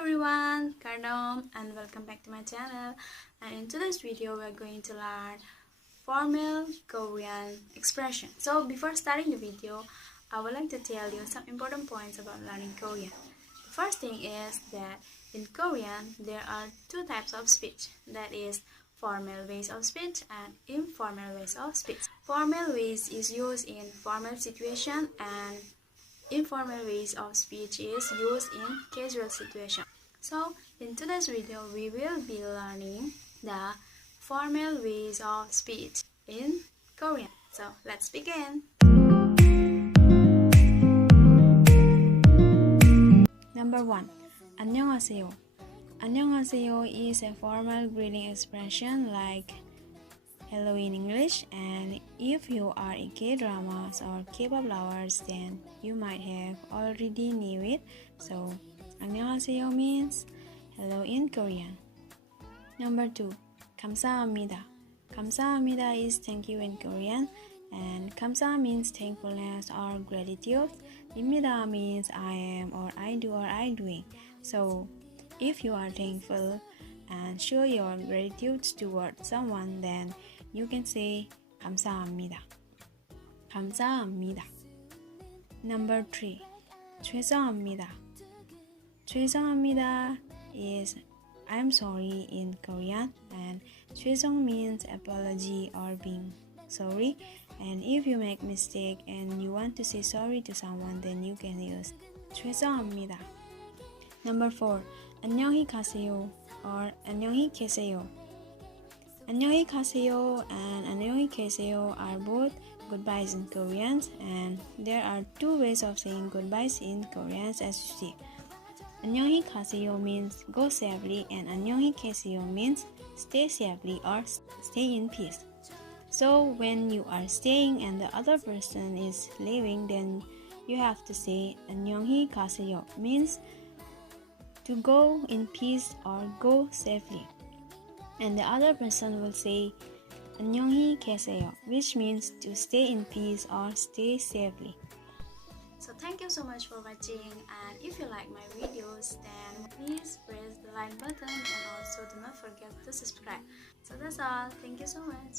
everyone, Karnom and welcome back to my channel. And in today's video we are going to learn formal Korean expression. So before starting the video, I would like to tell you some important points about learning Korean. The first thing is that in Korean there are two types of speech, that is formal ways of speech and informal ways of speech. Formal ways is used in formal situation and informal ways of speech is used in casual situation. So in today's video we will be learning the formal ways of speech in Korean. So let's begin. Number 1. annyeonghaseyo. Annyeonghaseyo is a formal greeting expression like hello in English, and if you are in K-dramas or K-pop lovers, then you might have already knew it. So annyeonghaseyo means hello in Korean. Number 2. kamsa합니다. kamsa합니다 is thank you in Korean, and kamsa means thankfulness or gratitude. 입니다 means I am or I do or I doing. So if you are thankful and show your gratitude toward someone, then you can say 감사합니다. 감사합니다. Number 3. 죄송합니다. 죄송합니다 is I'm sorry in Korean, and 죄송 means apology or being sorry. And if you make mistake and you want to say sorry to someone, then you can use 죄송합니다. Number 4. annyeonghaseyo or annyeonghaseyo. annyeonghaseyo and annyeonghaseyo are both goodbyes in Korean, and there are two ways of saying goodbyes in Korean as you see. annyeonghaseyo means go safely, and annyeonghaseyo means stay safely or stay in peace. So when you are staying and the other person is leaving, then you have to say annyeonghaseyo means to go in peace or go safely, and the other person will say annyeonghaseyo, which means to stay in peace or stay safely. So thank you so much for watching, and if you like my videos, then please press the like button and also do not forget to subscribe. So that's all. Thank you so much.